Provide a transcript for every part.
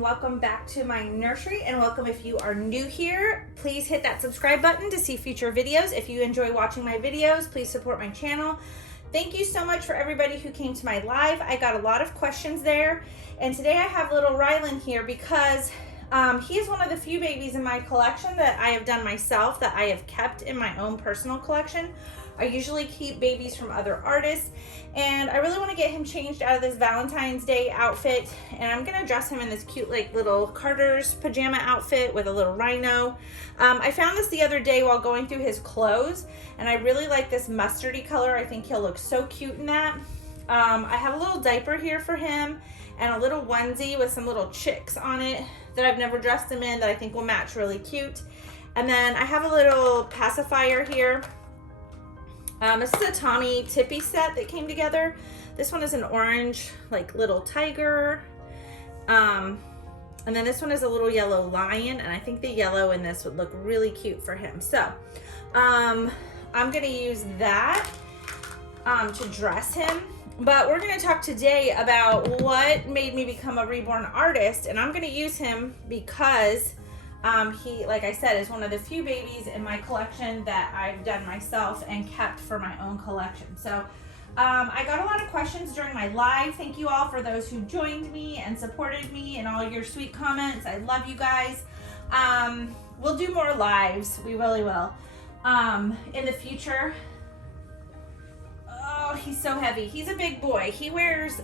and welcome back to my nursery, and welcome if you are new here. Please hit that subscribe button to see future videos. If you enjoy watching my videos, please support my channel. Thank you so much for everybody who came to my live. I got a lot of questions there, and today I have little Rylan here because he is one of the few babies in my collection that I have done myself, that I have kept in my own personal collection. I usually keep babies from other artists, and I really want to get him changed out of this Valentine's Day outfit, and I'm gonna dress him in this cute like little Carter's pajama outfit with a little rhino. I found this the other day while going through his clothes, and I really like this mustardy color. I think he'll look so cute in that. I have a little diaper here for him and a little onesie with some little chicks on it that I've never dressed him in that I think will match really cute. And then I have a little pacifier here. This is a Tommy Tippy set that came together. This one is an orange, like little tiger. And then this one is a little yellow lion, and I think the yellow in this would look really cute for him. So, I'm gonna use that to dress him. But we're gonna talk today about what made me become a Reborn artist, and I'm gonna use him because he, like I said, is one of the few babies in my collection that I've done myself and kept for my own collection. So I got a lot of questions during my live. Thank you all for those who joined me and supported me and all your sweet comments. I love you guys. We'll do more lives. We really will. In the future. Oh, he's so heavy. He's a big boy. He wears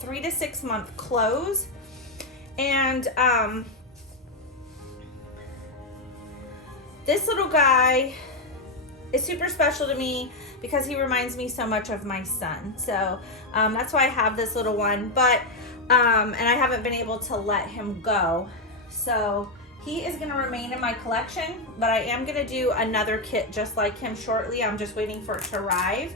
3 to 6 month clothes, and this little guy is super special to me because he reminds me so much of my son. So that's why I have this little one, but and I haven't been able to let him go. So he is gonna remain in my collection, but I am gonna do another kit just like him shortly. I'm just waiting for it to arrive.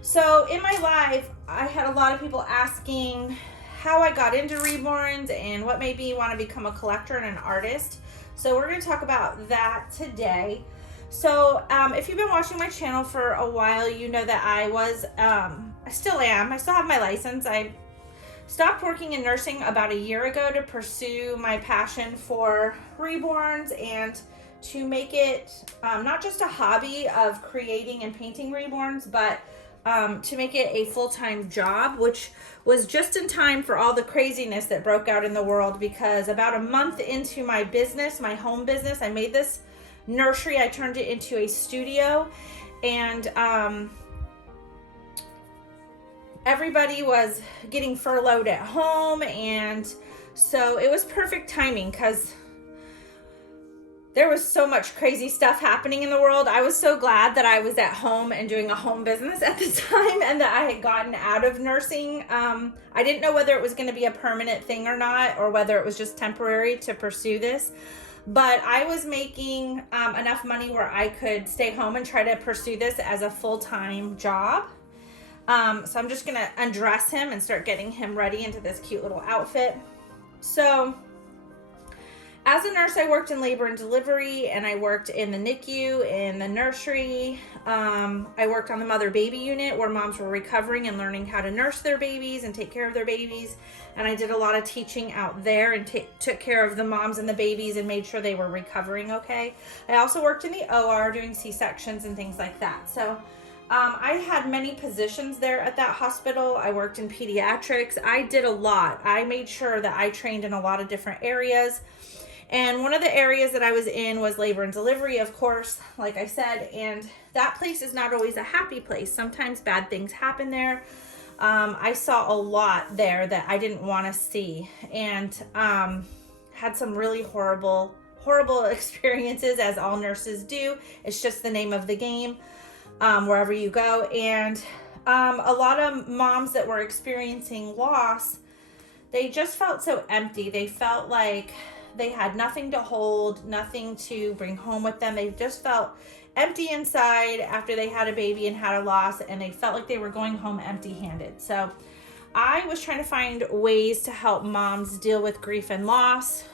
So in my live, I had a lot of people asking how I got into Reborns and what made me want to become a collector and an artist. So we're going to talk about that today. So if you've been watching my channel for a while, you know that I was, I still have my license. I stopped working in nursing about a year ago to pursue my passion for Reborns and to make it not just a hobby of creating and painting Reborns, but to make it a full-time job, which was just in time for all the craziness that broke out in the world, because about a month into my business, my home business, I made this nursery. I turned it into a studio, and everybody was getting furloughed at home, and so it was perfect timing because there was so much crazy stuff happening in the world. I was so glad that I was at home and doing a home business at the time and that I had gotten out of nursing. I didn't know whether it was going to be a permanent thing or not, or whether it was just temporary to pursue this. But I was making enough money where I could stay home and try to pursue this as a full-time job. So I'm just going to undress him and start getting him ready into this cute little outfit. So as a nurse, I worked in labor and delivery, and I worked in the NICU, in the nursery. I worked on the mother-baby unit where moms were recovering and learning how to nurse their babies and take care of their babies. And I did a lot of teaching out there and took care of the moms and the babies and made sure they were recovering okay. I also worked in the OR doing C-sections and things like that. So I had many positions there at that hospital. I worked in pediatrics. I did a lot. I made sure that I trained in a lot of different areas. And one of the areas that I was in was labor and delivery, of course, like I said, and that place is not always a happy place. Sometimes bad things happen there. I saw a lot there that I didn't want to see, and had some really horrible experiences, as all nurses do. It's just the name of the game, wherever you go. And a lot of moms that were experiencing loss, they just felt so empty. They felt like they had nothing to hold, nothing to bring home with them. They just felt empty inside after they had a baby and had a loss, and they felt like they were going home empty-handed. So I was trying to find ways to help moms deal with grief and loss,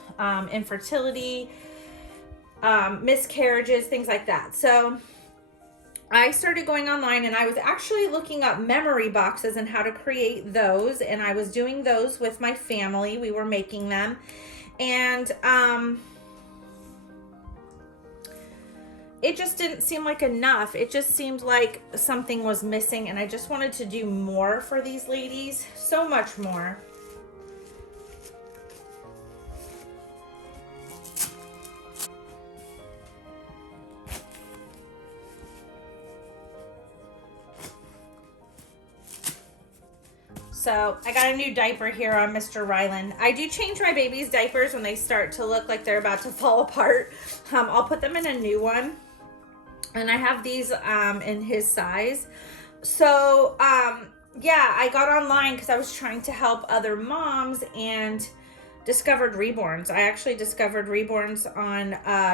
infertility, miscarriages, things like that. So I started going online, and I was actually looking up memory boxes and how to create those, and I was doing those with my family. We were making them, and it just didn't seem like enough. It just seemed like something was missing, and I just wanted to do more for these ladies, so much more. So I got a new diaper here on Mr. Ryland. I do change my baby's diapers when they start to look like they're about to fall apart. I'll put them in a new one. And I have these in his size. So yeah, I got online because I was trying to help other moms and discovered Reborns. I actually discovered Reborns on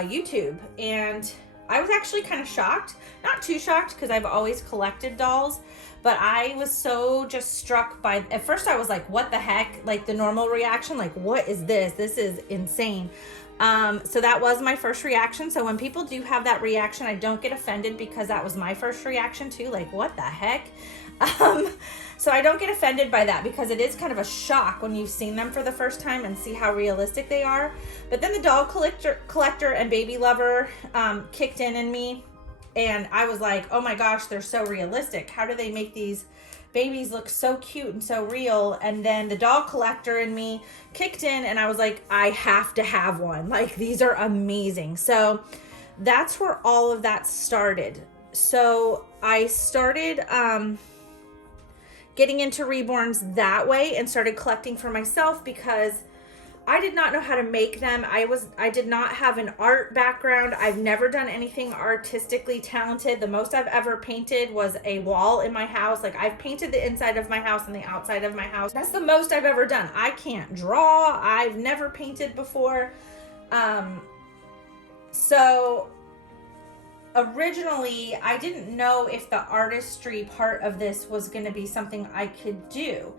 YouTube, and I was actually kind of shocked. Not too shocked because I've always collected dolls, but I was so just struck by, at first I was like, what the heck? Like the normal reaction, like, what is this? This is insane. So that was my first reaction. So when people do have that reaction, I don't get offended because that was my first reaction too. Like, what the heck? So I don't get offended by that because it is kind of a shock when you've seen them for the first time and see how realistic they are. But then the doll collector and baby lover kicked in me, and I was like, oh my gosh, they're so realistic. How do they make these babies look so cute and so real? And then the doll collector in me kicked in, and I was like, I have to have one. Like, these are amazing. So that's where all of that started. So I started getting into Reborns that way and started collecting for myself because I did not know how to make them. I did not have an art background. I've never done anything artistically talented. The most I've ever painted was a wall in my house. Like, I've painted the inside of my house and the outside of my house. That's the most I've ever done. I can't draw. I've never painted before. So originally, I didn't know if the artistry part of this was going to be something I could do.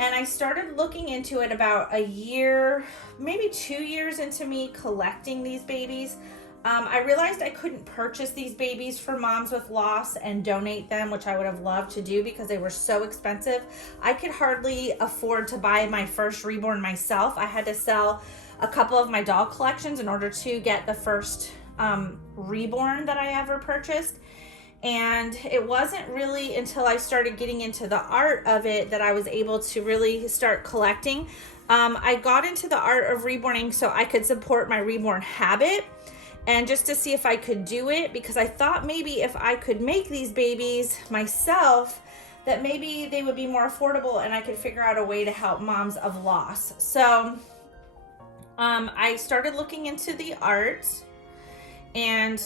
And I started looking into it about a year, maybe 2 years into me collecting these babies. I realized I couldn't purchase these babies for moms with loss and donate them, which I would have loved to do because they were so expensive. I could hardly afford to buy my first Reborn myself. I had to sell a couple of my doll collections in order to get the first Reborn that I ever purchased. And it wasn't really until I started getting into the art of it that I was able to really start collecting. I got into the art of reborning so I could support my reborn habit and just to see if I could do it, because I thought maybe if I could make these babies myself, that maybe they would be more affordable and I could figure out a way to help moms of loss. So I started looking into the art, and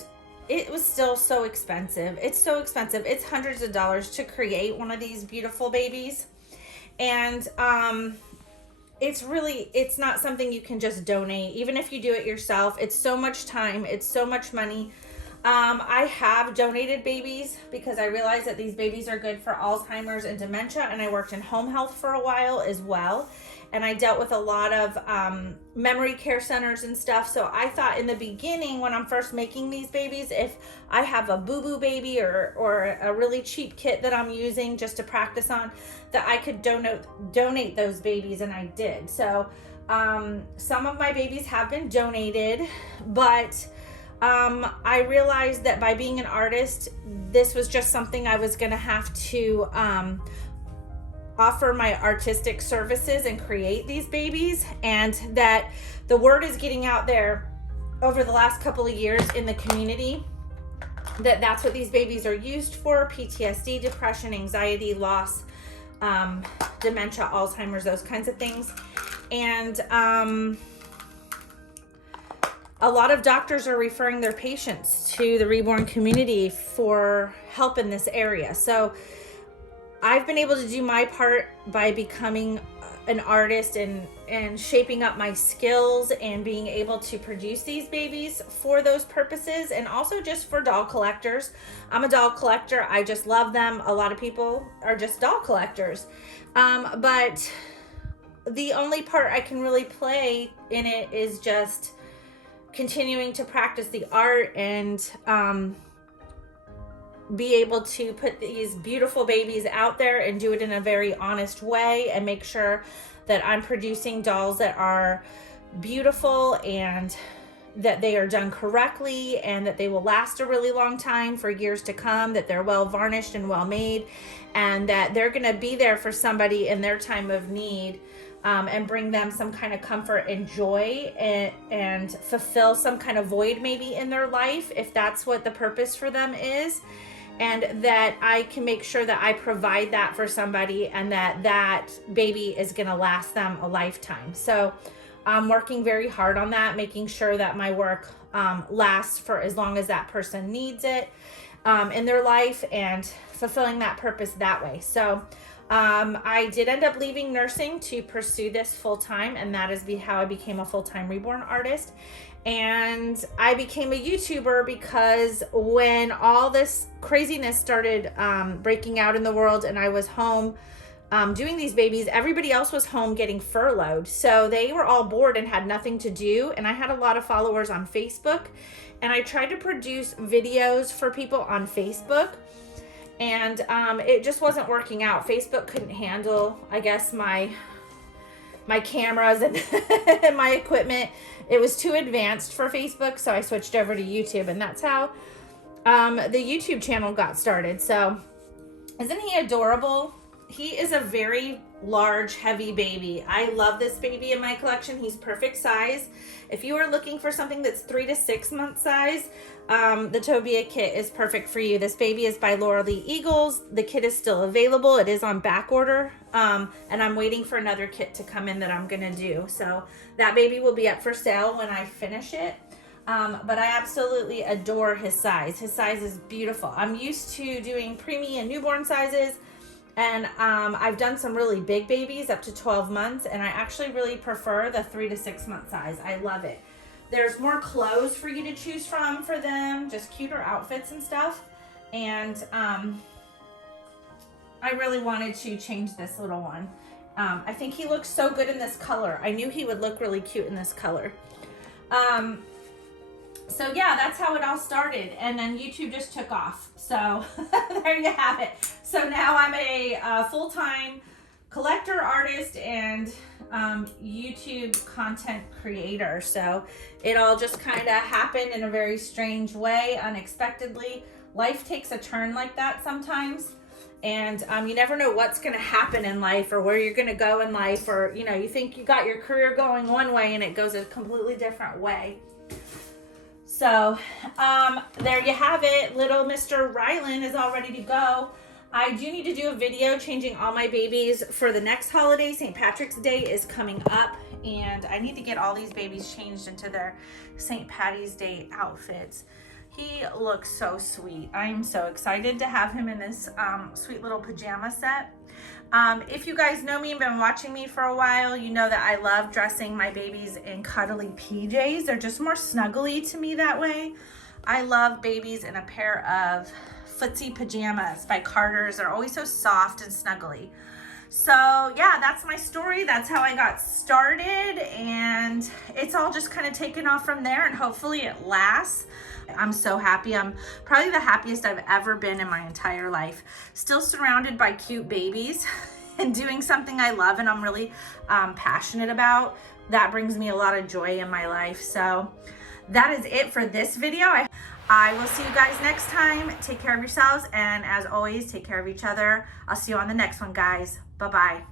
it was still so expensive. It's so expensive. It's hundreds of dollars to create one of these beautiful babies. And it's not something you can just donate. Even if you do it yourself, it's so much time. It's so much money. I have donated babies because I realized that these babies are good for Alzheimer's and dementia. And I worked in home health for a while as well. And I dealt with a lot of memory care centers and stuff. So I thought in the beginning, when I'm first making these babies, if I have a boo-boo baby or a really cheap kit that I'm using just to practice on, that I could donate those babies, and I did. So some of my babies have been donated, but I realized that by being an artist, this was just something I was gonna have to offer my artistic services and create these babies, and that the word is getting out there over the last couple of years in the community that that's what these babies are used for: PTSD, depression, anxiety, loss, dementia, Alzheimer's, those kinds of things. And a lot of doctors are referring their patients to the Reborn community for help in this area. So I've been able to do my part by becoming an artist and shaping up my skills and being able to produce these babies for those purposes, and also just for doll collectors. I'm a doll collector. I just love them. A lot of people are just doll collectors. But the only part I can really play in it is just continuing to practice the art and be able to put these beautiful babies out there and do it in a very honest way and make sure that I'm producing dolls that are beautiful and that they are done correctly and that they will last a really long time for years to come, that they're well varnished and well made, and that they're going to be there for somebody in their time of need, and bring them some kind of comfort and joy, and fulfill some kind of void maybe in their life if that's what the purpose for them is, and that I can make sure that I provide that for somebody and that baby is going to last them a lifetime. So I'm working very hard on that, making sure that my work lasts for as long as that person needs it in their life, and fulfilling that purpose that way. So I did end up leaving nursing to pursue this full time, and that is how I became a full-time Reborn artist. And I became a YouTuber because when all this craziness started breaking out in the world and I was home doing these babies, everybody else was home getting furloughed. So they were all bored and had nothing to do. And I had a lot of followers on Facebook. And I tried to produce videos for people on Facebook. And it just wasn't working out. Facebook couldn't handle, I guess, my cameras and my equipment. It was too advanced for Facebook. So I switched over to YouTube. And that's how the YouTube channel got started. So isn't he adorable? He is a very large, heavy baby. I love this baby in my collection. He's perfect size. If you are looking for something that's 3 to 6 month size, the Tobia kit is perfect for you. This baby is by Laura Lee Eagles. The kit is still available. It is on back order. And I'm waiting for another kit to come in that I'm gonna do. So that baby will be up for sale when I finish it. But I absolutely adore his size. His size is beautiful. I'm used to doing preemie and newborn sizes. And I've done some really big babies up to 12 months, and I actually really prefer the 3 to 6 month size. I love it. There's more clothes for you to choose from for them, just cuter outfits and stuff. And I really wanted to change this little one. I think he looks so good in this color. I knew he would look really cute in this color. So yeah, that's how it all started. And then YouTube just took off. So there you have it. So now I'm a full-time collector, artist, and YouTube content creator. So it all just kind of happened in a very strange way, unexpectedly. Life takes a turn like that sometimes. And you never know what's going to happen in life or where you're going to go in life, or, you know, you think you got your career going one way and it goes a completely different way. So there you have it. Little Mr. Rylan is all ready to go. I do need to do a video changing all my babies for the next holiday. St. Patrick's Day is coming up, and I need to get all these babies changed into their St. Patty's Day outfits. He looks so sweet. I'm so excited to have him in this sweet little pajama set. If you guys know me and been watching me for a while, you know that I love dressing my babies in cuddly PJs. They're just more snuggly to me that way. I love babies in a pair of footsie pajamas by Carter's. They're always so soft and snuggly. So yeah, that's my story. That's how I got started, and it's all just kind of taken off from there, and hopefully it lasts. I'm so happy. I'm probably the happiest I've ever been in my entire life. Still surrounded by cute babies and doing something I love and I'm really passionate about. That brings me a lot of joy in my life. So that is it for this video. I will see you guys next time. Take care of yourselves, and as always, take care of each other. I'll see you on the next one, guys. Bye-bye.